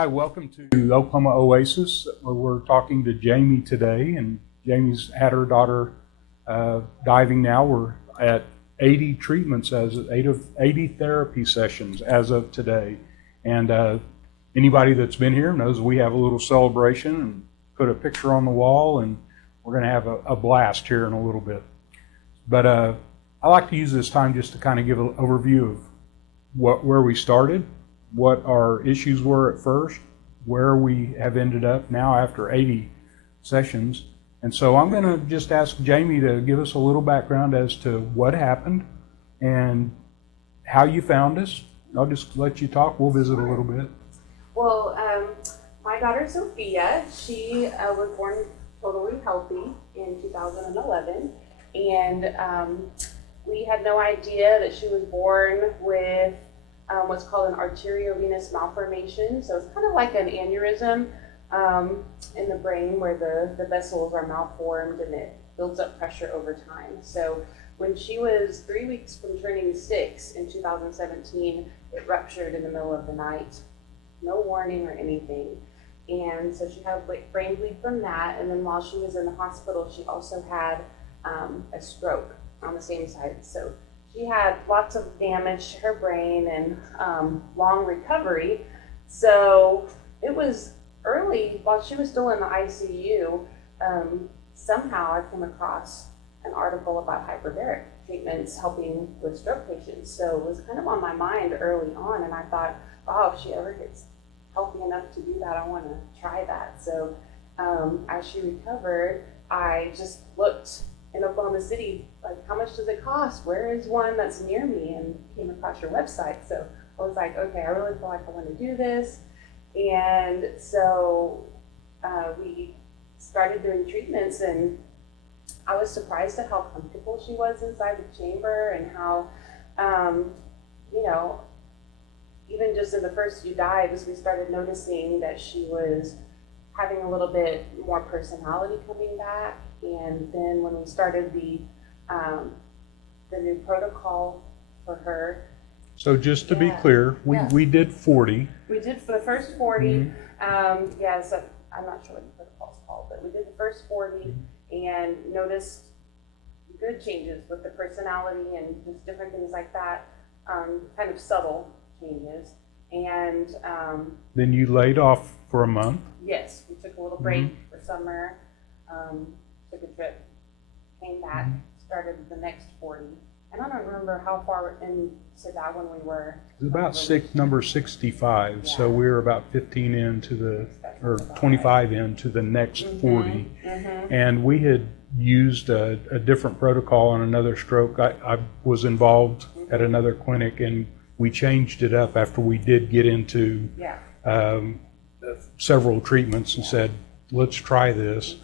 Hi, welcome to Oklahoma Oasis. We're talking to Jamie today, and Jamie's had her daughter diving now. We're at 80 treatments, 80 therapy sessions as of today. And anybody that's been here knows we have a little celebration and put a picture on the wall, and we're going to have a blast here in a little bit. But I like to use this time just to kind of give an overview of where we started, what our issues were at first, where we have ended up now after 80 sessions. And so I'm going to just ask Jamie to give us a little background as to what happened and how you found us. I'll just let you talk. We'll visit a little bit. Well, my daughter Sophia, she was born totally healthy in 2011, and we had no idea that she was born with what's called an arteriovenous malformation. So it's kind of like an aneurysm in the brain where the vessels are malformed and it builds up pressure over time. So when she was 3 weeks from turning 6 in 2017, it ruptured in the middle of the night. No warning or anything. And so she had a brain bleed from that. And then while she was in the hospital, she also had a stroke on the same side. So she had lots of damage to her brain and long recovery. So it was early, while she was still in the ICU, somehow I came across an article about hyperbaric treatments helping with stroke patients. So it was kind of on my mind early on, and I thought, wow, if she ever gets healthy enough to do that, I want to try that. So as she recovered, I just looked in Oklahoma City, like, how much does it cost? Where is one that's near me? And came across your website. So I was like, okay, I really feel like I want to do this. And so we started doing treatments, and I was surprised at how comfortable she was inside the chamber, and how, even just in the first few dives, we started noticing that she was having a little bit more personality coming back. And then when we started the new protocol for her. So just to be clear, we did 40. We did for the first 40. Mm-hmm. So I'm not sure what the protocol's called, but we did the first 40 and noticed good changes with the personality and just different things like that, kind of subtle changes. And then you laid off for a month. Yes, we took a little break for summer, took a trip, came back, started the next 40. And I don't remember how far into that when we were. It was about number 65, so we were about 15 into or 25 into the next 40. And we had used a different protocol on another stroke. I was involved at another clinic, and we changed it up after we did get into several treatments and said, let's try this.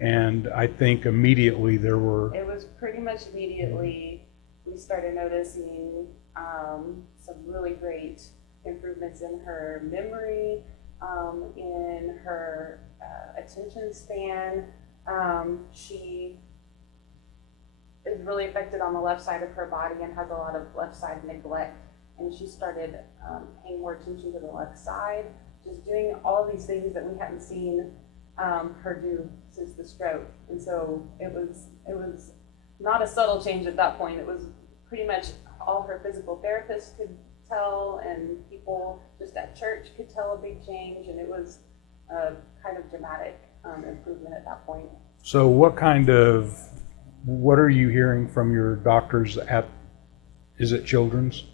And I think immediately there were... It was pretty much immediately we started noticing some really great improvements in her memory, in her attention span. She is really affected on the left side of her body and has a lot of left side neglect. And she started paying more attention to the left side, just doing all of these things that we hadn't seen her do since the stroke. And so it was not a subtle change at that point. It was pretty much all her physical therapists could tell, and people just at church could tell a big change, and it was a kind of dramatic improvement at that point. So what are you hearing from your doctors is it Children's?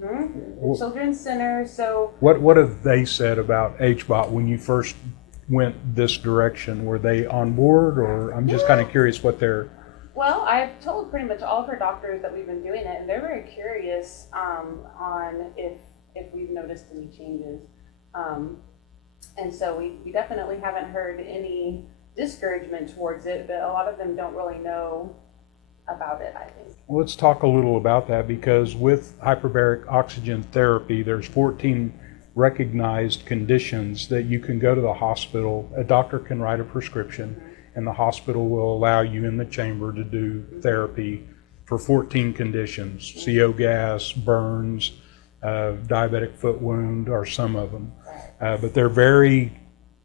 The Children's Center. So what have they said about HBOT when you first went this direction? Were they on board, or I'm just kind of curious what they're... Well, I've told pretty much all of her doctors that we've been doing it, and they're very curious on if we've noticed any changes. And so we definitely haven't heard any discouragement towards it, but a lot of them don't really know about it, I think. Well, let's talk a little about that, because with hyperbaric oxygen therapy, there's 14 recognized conditions that you can go to the hospital. A doctor can write a prescription, and the hospital will allow you in the chamber to do therapy for 14 conditions. CO gas, burns, diabetic foot wound are some of them. But they're very,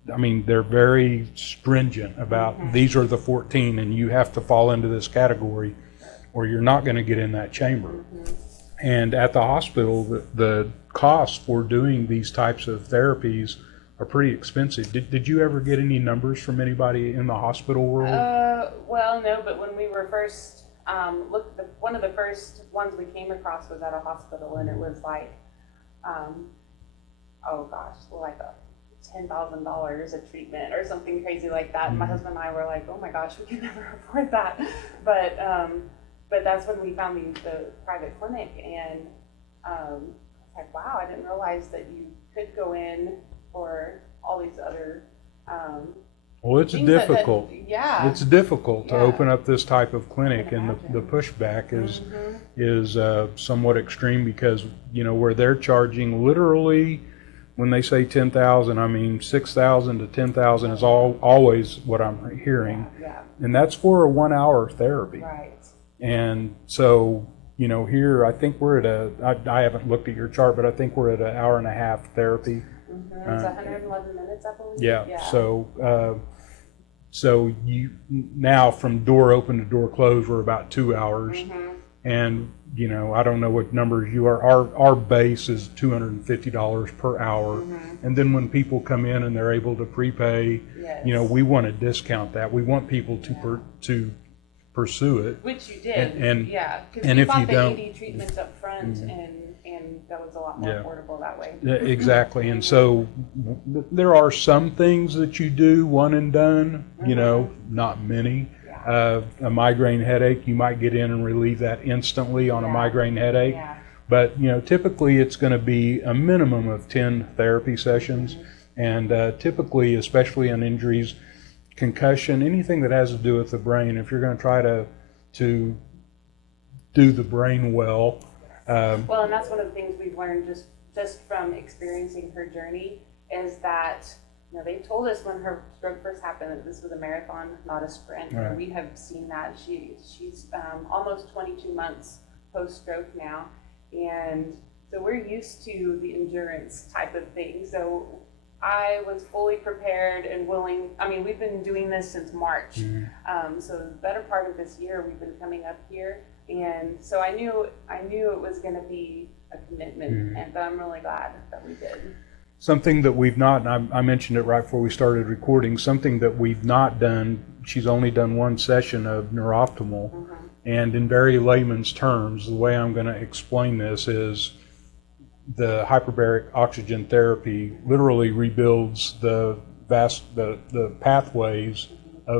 they're very stringent about these are the 14 and you have to fall into this category or you're not going to get in that chamber. And at the hospital, the costs for doing these types of therapies are pretty expensive. Did you ever get any numbers from anybody in the hospital world? Well, no, but when we were first one of the first ones we came across was at a hospital, and it was like, oh gosh, like $10,000 a treatment or something crazy like that. And my husband and I were like, oh my gosh, we can never afford that. But that's when we found the private clinic, and it's like, wow, I didn't realize that you could go in for all these other well, it's difficult. Yeah. It's difficult to open up this type of clinic, and the pushback is somewhat extreme because, where they're charging literally, when they say 10,000, I mean 6,000 to 10,000 is always what I'm hearing. Yeah. And that's for a 1 hour therapy. Right. And so, here I think we're at I haven't looked at your chart, but I think we're at an hour and a half therapy. It's 111 minutes, I believe. Yeah. So you now from door open to door close, we're about 2 hours, and I don't know what numbers you are. Our base is $250 per hour, and then when people come in and they're able to prepay, we want to discount that. We want people to pursue it, which you did, and because we bought the 80 treatments up front, and that was a lot more affordable that way. Exactly, and so there are some things that you do one and done, not many. A migraine headache, you might get in and relieve that instantly on a migraine headache, but typically it's going to be a minimum of 10 therapy sessions, and typically, especially on injuries, concussion, anything that has to do with the brain, if you're going to try to do the brain well. Well, and that's one of the things we've learned just from experiencing her journey is that, they told us when her stroke first happened that this was a marathon, not a sprint. Right. And we have seen that. She's almost 22 months post-stroke now. And so we're used to the endurance type of thing. So I was fully prepared and willing. We've been doing this since March. So the better part of this year, we've been coming up here. And so I knew it was going to be a commitment, but I'm really glad that we did. Something that we've not, and I mentioned it right before we started recording, something that we've not done, she's only done one session of neurooptimal, and in very layman's terms, the way I'm going to explain this is the hyperbaric oxygen therapy literally rebuilds the pathways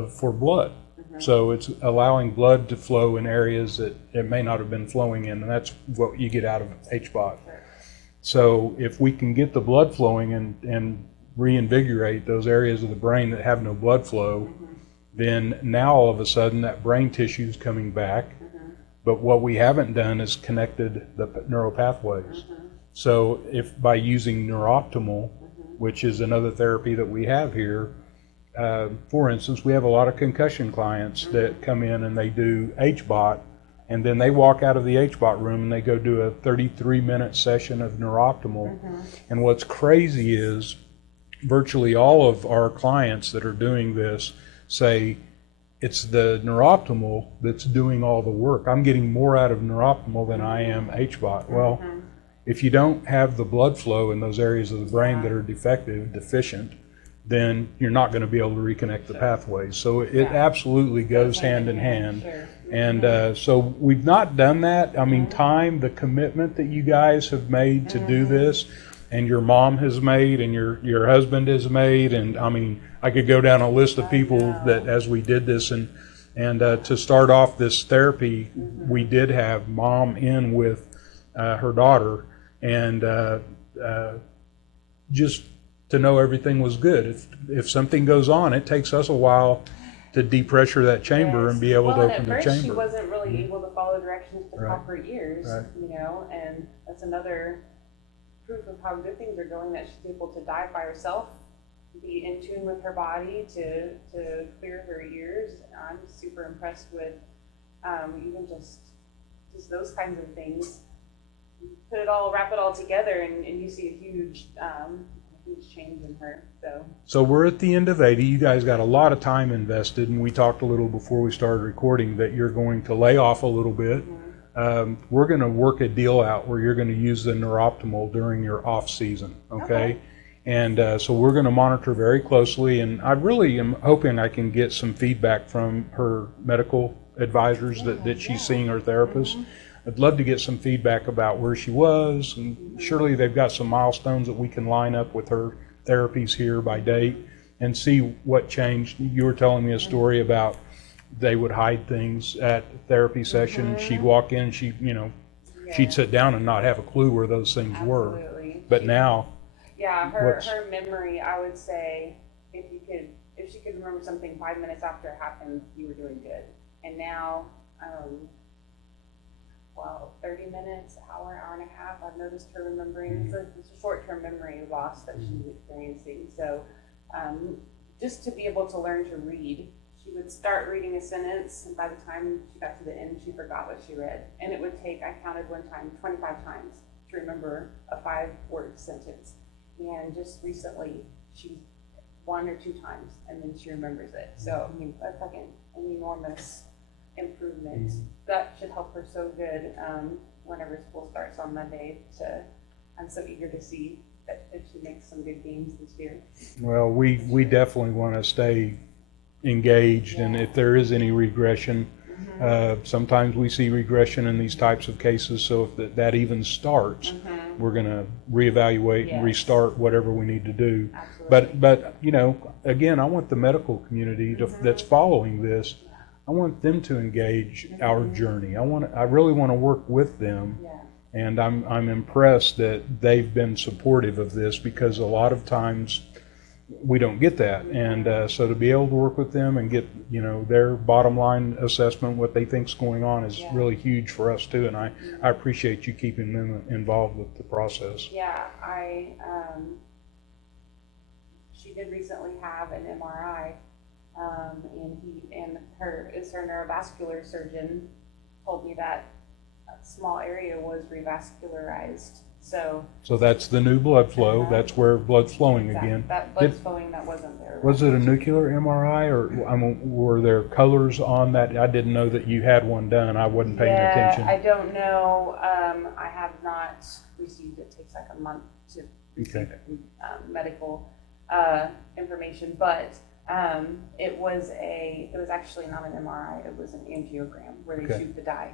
for blood. So it's allowing blood to flow in areas that it may not have been flowing in, and that's what you get out of HBOT. So if we can get the blood flowing and reinvigorate those areas of the brain that have no blood flow, then now all of a sudden that brain tissue is coming back. But what we haven't done is connected the neural pathways. So if by using neurooptimal, which is another therapy that we have here, for instance, we have a lot of concussion clients that come in and they do HBOT, and then they walk out of the HBOT room and they go do a 33-minute session of neurooptimal. And what's crazy is virtually all of our clients that are doing this say it's the neurooptimal that's doing all the work. I'm getting more out of neurooptimal than I am HBOT. Well, if you don't have the blood flow in those areas of the brain that are deficient, then you're not going to be able to reconnect the pathways. So it absolutely goes hand in hand. And so we've not done that. Time, the commitment that you guys have made to do this, and your mom has made, and your husband has made, and I could go down a list of people that as we did this, and to start off this therapy, we did have mom in with her daughter, and just to know everything was good. If something goes on, it takes us a while to depressure that chamber and be able to open the chamber. At first she wasn't really able to follow directions to proper ears, and that's another proof of how good things are going, that she's able to dive by herself, be in tune with her body to clear her ears. I'm super impressed with even just those kinds of things. Wrap it all together, and you see a huge change in her. So we're at the end of 80. You guys got a lot of time invested, and we talked a little before we started recording that you're going to lay off a little bit. We're going to work a deal out where you're going to use the Neuroptimal during your off season, okay? And so we're going to monitor very closely, and I really am hoping I can get some feedback from her medical advisors that she's seeing, her therapist. I'd love to get some feedback about where she was, and surely they've got some milestones that we can line up with her therapies here by date and see what changed. You were telling me a story about they would hide things at therapy session. She'd walk in, she'd sit down and not have a clue where those things were. But now, her memory, I would say, if she could remember something 5 minutes after it happened, you were doing good. And now, 30 minutes, hour and a half, I've noticed her remembering. It's a short-term memory loss that she's experiencing. So just to be able to learn to read, she would start reading a sentence, and by the time she got to the end, she forgot what she read. And it would take, I counted one time, 25 times to remember a 5-word sentence. And just recently, she's 1 or 2 times, and then she remembers it. So, I mean, that's like an enormous improvement. That should help her so good whenever school starts on Monday. I'm so eager to see that she makes some good games this year. Well, we definitely want to stay engaged, and if there is any regression, sometimes we see regression in these types of cases, so if that even starts, we're going to reevaluate and restart whatever we need to do. Absolutely. But again, I want the medical community that's following this, I want them to engage our journey. I really want to work with them. And I'm impressed that they've been supportive of this, because a lot of times we don't get that. And so to be able to work with them and get their bottom line assessment, what they think's going on, is really huge for us too. And I appreciate you keeping them involved with the process. She did recently have an MRI, and her neurovascular surgeon told me that a small area was revascularized. So that's the new blood flow. That's where blood's flowing again. That blood's flowing that wasn't there. Was it a nuclear MRI, or were there colors on that? I didn't know that you had one done. I wasn't paying attention. I don't know. I have not received it. It takes like a month to receive medical information, but it was actually not an MRI. It was an angiogram where they shoot the dye.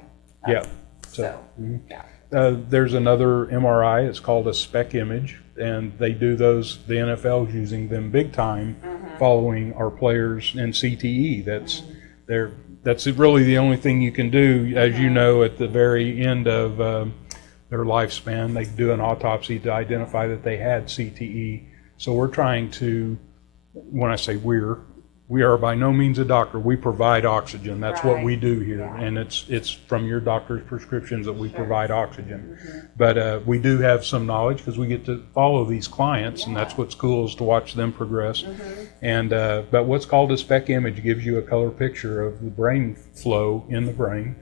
There's another MRI. It's called a spec image, and they do those. The NFL's using them big time, following our players in CTE. That's really the only thing you can do, as you know, at the very end of their lifespan. They do an autopsy to identify that they had CTE. So we're trying to, when I say we are by no means a doctor. We provide oxygen. That's what we do here. And it's from your doctor's prescriptions that we provide oxygen. But we do have some knowledge, because we get to follow these clients, and that's what's cool, is to watch them progress. And but what's called a spec image gives you a color picture of the brain flow in the brain.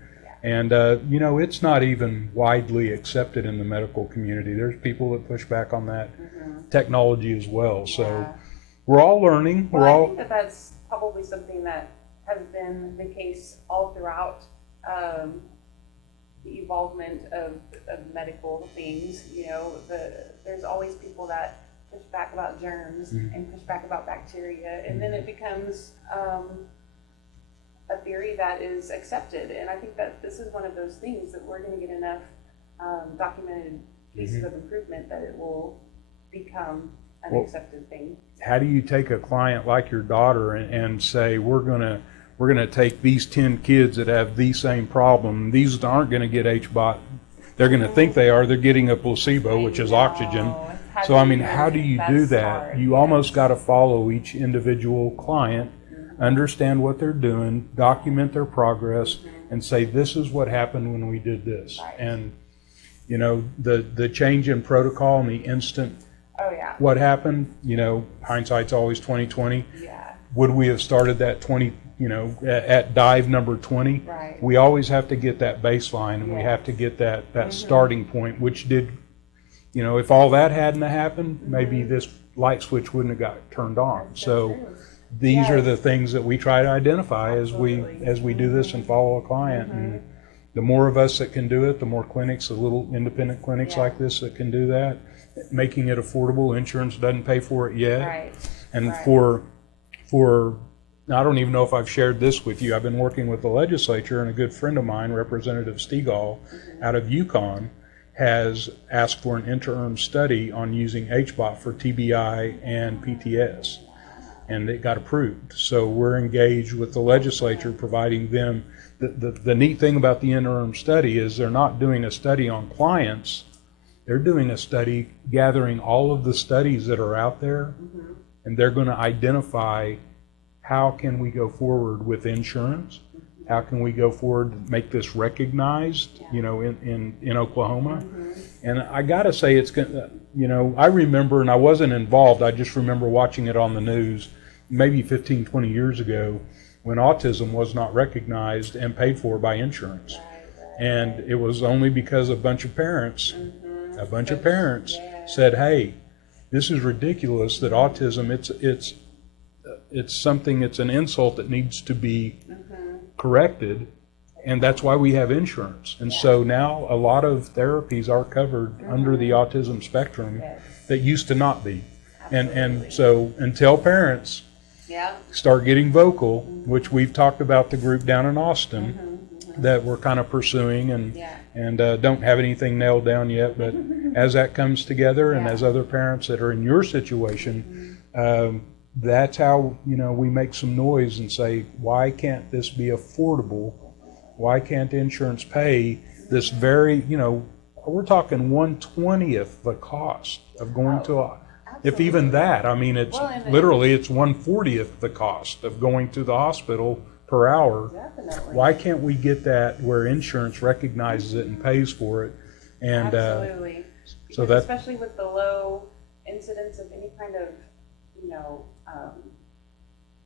And it's not even widely accepted in the medical community. There's people that push back on that technology as well. So we're all learning. I think that's probably something that has been the case all throughout the evolvement of medical things. There's always people that push back about germs and push back about bacteria, and then it becomes a theory that is accepted. And I think that this is one of those things that we're going to get enough documented cases of improvement that it will become an accepted thing. How do you take a client like your daughter and say, we're gonna take these 10 kids that have the same problem. These aren't going to get HBOT. They're going to think they are. They're getting a placebo, which is oxygen. So I mean, how do you do that? You almost got to follow each individual client, understand what they're doing, document their progress, and say, this is what happened when we did this. And the change in protocol and the instant. What happened? Hindsight's always 20/20. Would we have started that at dive number 20? We always have to get that baseline, and we have to get that starting point, which did you know, if all that hadn't happened, maybe this light switch wouldn't have got turned on. So these are the things that we try to identify as we do this and follow a client. And the more of us that can do it, the more clinics, the little independent clinics like this that can do that, making it affordable. Insurance doesn't pay for it yet. Right. And I don't even know if I've shared this with you. I've been working with the legislature, and a good friend of mine, Representative Stegall, out of Yukon, has asked for an interim study on using HBOT for TBI and PTS, and it got approved. So we're engaged with the legislature, providing them. The neat thing about the interim study is they're not doing a study on clients. They're doing a study gathering all of the studies that are out there, and they're going to identify how can we go forward with insurance. How can we go forward and make this recognized, you know, in Oklahoma? And I got to say, it's, you know, I remember, and I wasn't involved, I just remember watching it on the news maybe 15, 20 years ago when autism was not recognized and paid for by insurance. And it was only because a bunch of parents said, hey, this is ridiculous that autism, it's something, it's an insult that needs to be corrected, and that's why we have insurance. And so now a lot of therapies are covered under the autism spectrum that used to not be. And so until parents start getting vocal, which we've talked about the group down in Austin that we're kind of pursuing and don't have anything nailed down yet, but as that comes together and as other parents that are in your situation, that's how, you know, we make some noise and say, why can't this be affordable? Why can't insurance pay this very, you know, we're talking 1/20th the cost of going to a, if even that, I mean, it's literally, it's 1/40th the cost of going to the hospital per hour. Definitely. Why can't we get that where insurance recognizes it and pays for it? And Absolutely. So that, especially with the low incidence of any kind of, you know,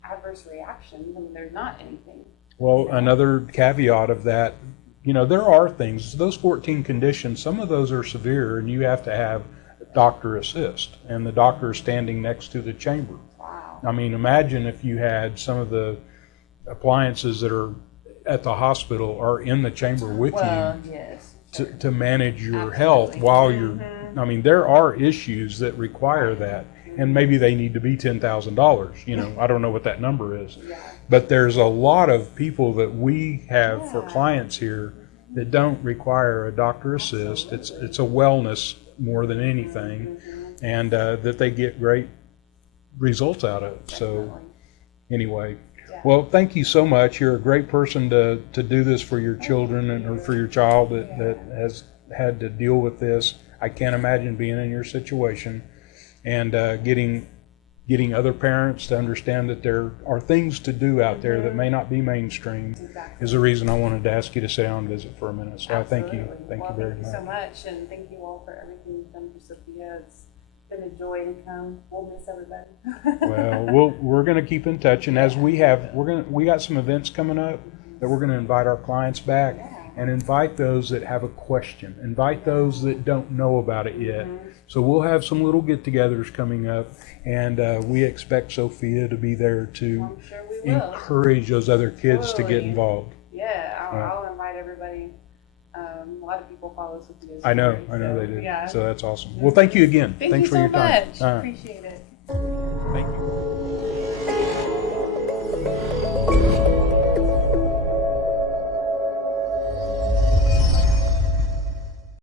adverse reactions. I mean, there's not anything. well, another caveat of that, you know, there are things, those 14 conditions, some of those are severe, and you have to have doctor assist, and the doctor is standing next to the chamber. Wow. I mean, imagine if you had some of the appliances that are at the hospital are in the chamber with you to manage your health while you're, I mean, there are issues that require that. And maybe they need to be $10,000. You know, I don't know what that number is. But there's a lot of people that we have for clients here that don't require a doctor assist. It's a wellness more than anything, and that they get great results out of it. So anyway, well, thank you so much. You're a great person to do this for your children and or for your child that has had to deal with this. I can't imagine being in your situation. And getting other parents to understand that there are things to do out there that may not be mainstream is the reason I wanted to ask you to sit down and visit for a minute. So I thank you very much. Thank you so much, and thank you all for everything you've done for Sophia. It's been a joy to come. We'll miss everybody. Well, we're going to keep in touch, and as we got some events coming up that we're going to invite our clients back and invite those that have a question, invite those that don't know about it yet. So we'll have some little get-togethers coming up, and we expect Sophia to be there to encourage those other kids to get involved. Yeah, I'll invite everybody. A lot of people follow Sophia's. I know they do. Yeah. So that's awesome. Well, thank you again. Thanks for your time. Appreciate it.